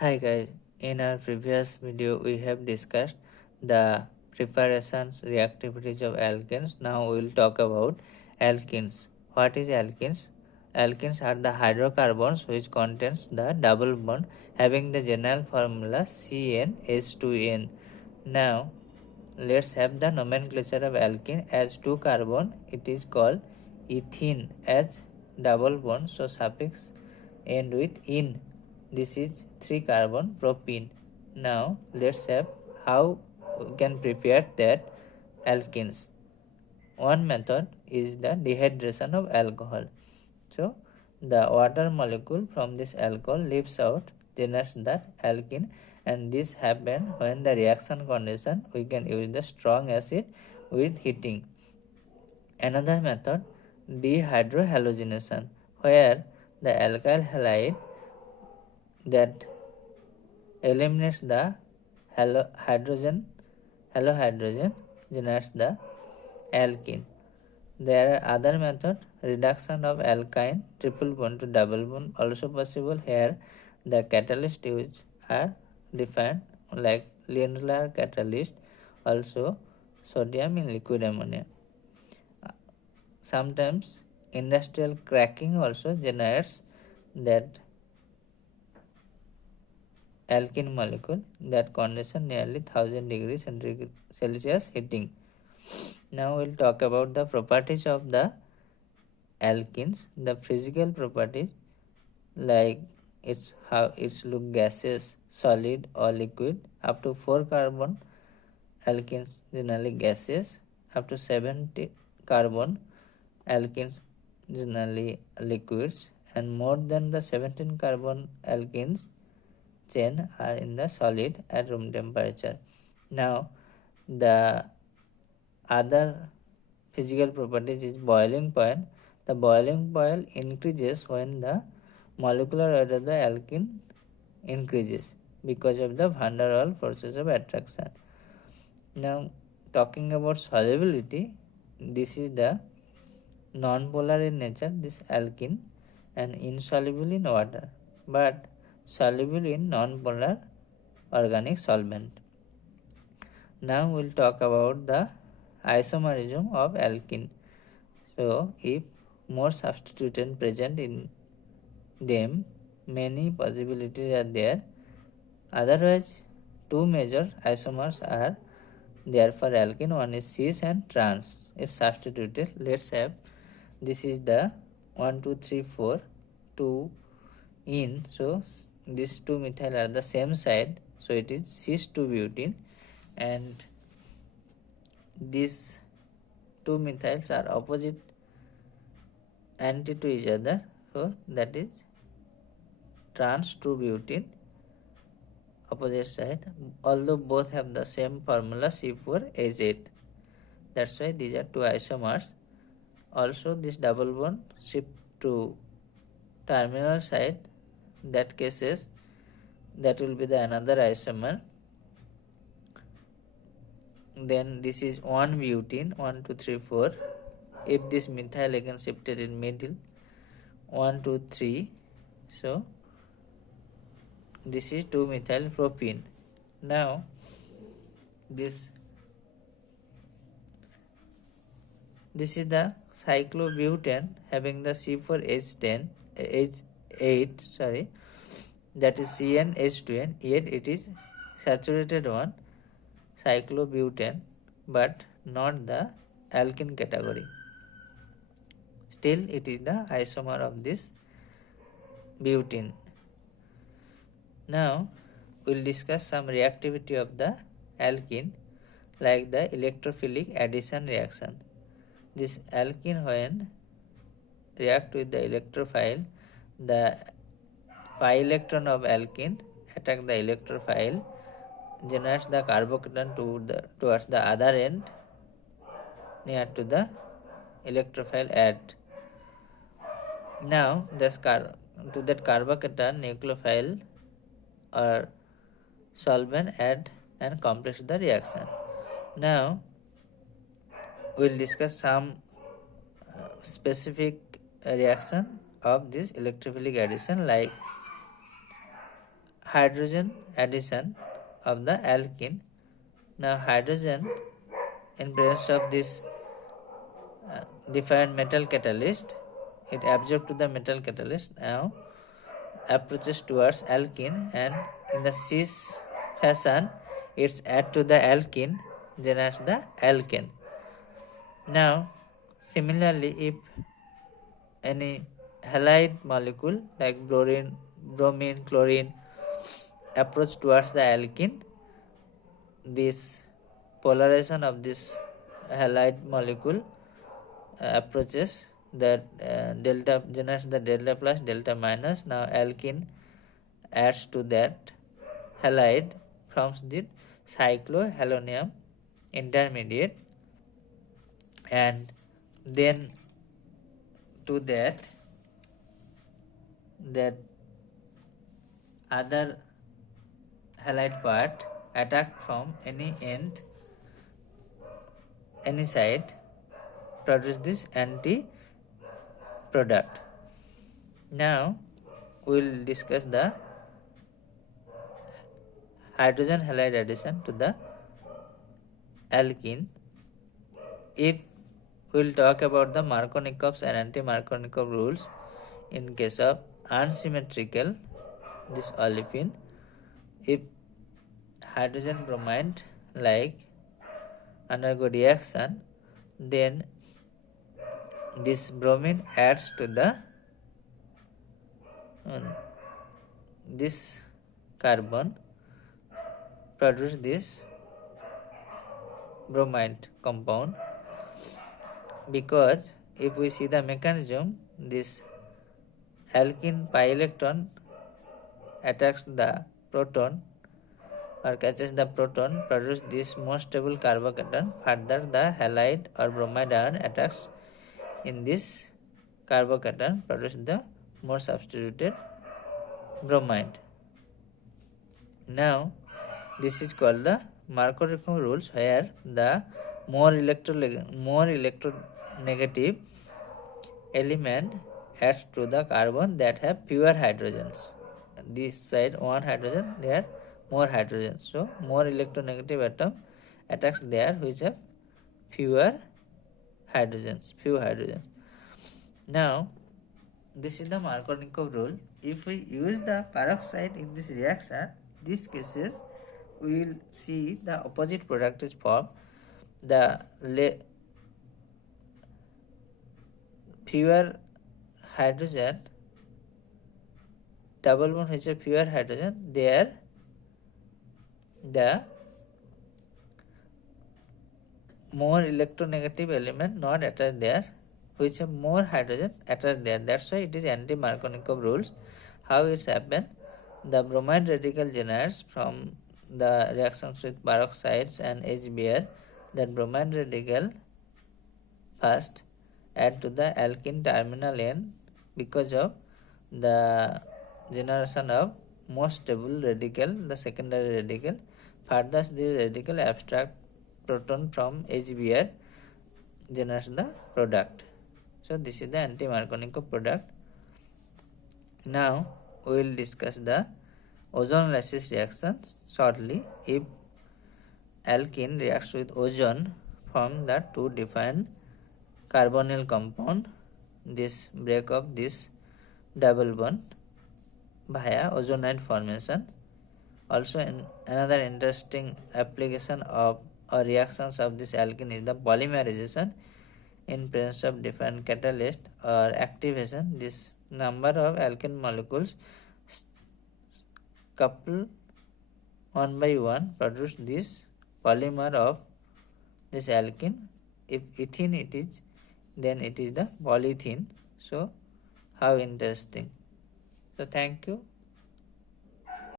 Hi guys, in our previous video we have discussed the preparations reactivities of alkenes. Now we will talk about alkenes. What is alkenes? Alkenes are the hydrocarbons which contains the double bond having the general formula CnH2n. Now let's have the nomenclature of alkene. As 2 carbon it is called ethene, as double bond so suffix end with in. This is 3 carbon propene. Now let's have how we can prepare that alkenes. One method is the dehydration of alcohol. So the water molecule from this alcohol leaves out, generates the alkene, and this happens when the reaction condition we can use the strong acid with heating. Another method, dehydrohalogenation, where the alkyl halide that eliminates the hydrogen generates the alkene. There are other methods, reduction of alkyne triple bond to double bond also possible. Here the catalyst used are different, like Lindlar catalyst, also sodium in liquid ammonia. Sometimes industrial cracking also generates that alkene molecule that condition nearly 1000 degrees Celsius heating. Now we'll talk about the properties of the alkenes. The physical properties, like it's how it's look gaseous, solid or liquid. Up to 4 carbon alkenes generally gaseous, up to 70 carbon alkenes generally liquids, and more than the 17 carbon alkenes chain are in the solid at room temperature. Now the other physical properties is boiling point. The boiling point increases when the molecular weight of the alkene increases because of the van der Waals forces of attraction. Now talking about solubility, this is the non-polar in nature, this alkene, and insoluble in water, but soluble in non-polar organic solvent. Now we'll talk about the isomerism of alkene. So if more substituent present in them, many possibilities are there. Otherwise, two major isomers are there for alkene. One is cis and trans. If substituted, let's have, this is the 1 2 3 4 2 in. So these two methyl are the same side. So it is cis 2 butene, and these two methyls are opposite anti to each other. So that is trans 2 butene, opposite side, although both have the same formula C4H8. That's why these are two isomers. Also this double bond shift to terminal side, that cases that will be the another isomer. Then this is 1 butene, 1 2 3 4. If this methyl again shifted in middle, 1 2 3. So this is 2 methyl propene. Now this is the cyclobutane having the C4H10 H8, sorry, that is CnH2n, yet it is saturated one, cyclobutane, but not the alkene category. Still it is the isomer of this butene. Now we'll discuss some reactivity of the alkene, like the electrophilic addition reaction. This alkene, when react with the electrophile, the pi electron of alkene attack the electrophile, generates the carbocation towards the other end near to the electrophile at. Now to that carbocation nucleophile or solvent add and complete the reaction. Now we'll discuss some specific reaction of this electrophilic addition, like hydrogen addition of the alkene. Now hydrogen in presence of this different metal catalyst, it absorbs to the metal catalyst, now approaches towards alkene, and in the cis fashion it's add to the alkene, generates the alkane. Now similarly, if any halide molecule like bromine, chlorine approach towards the alkene, this polarization of this halide molecule approaches that delta, generates the delta plus, delta minus. Now alkene adds to that halide, forms the cyclohexyl intermediate, and then to that other halide part attack from any end, any side, produce this anti product. Now we will discuss the hydrogen halide addition to the alkene. If we will talk about the Markovnikov's and anti-Markovnikov rules in case of unsymmetrical this olefin, if hydrogen bromide like undergo reaction, then this bromine adds to the this carbon, produce this bromide compound, because if we see the mechanism, this alkene pi electron attacks the proton or catches the proton, produce this more stable carbocation. Further, the halide or bromide ion attacks in this carbocation, produce the more substituted bromide. Now this is called the Markovnikov rules, where the more electronegative element adds to the carbon that have fewer hydrogens. This side one hydrogen, there more hydrogens. So more electronegative atom attacks there which have fewer hydrogens, few hydrogens. Now this is the Markovnikov rule. If we use the peroxide in this reaction, these cases we will see the opposite product is formed. The fewer hydrogen, double bond which have fewer hydrogen, there the more electronegative element not attached there, which have more hydrogen attached there. That's why it is anti-Markovnikov rules. How it's happened? The bromide radical generates from the reactions with peroxides and HBr. That bromide radical first add to the alkene terminal end because of the generation of more stable radical, the secondary radical. Further, the radical abstract proton from HBr generates the product. So this is the anti-Markovnikov product. Now we will discuss the ozonolysis reactions shortly. If alkene reacts with ozone, form the two different carbonyl compound, this break up this double bond via ozonide formation. Also another interesting application of or reactions of this alkene is the polymerization in presence of different catalyst or activation. This number of alkene molecules couple one by one produce this polymer of this alkene. If ethene it is, then it is the polyethene. So how interesting. So thank you.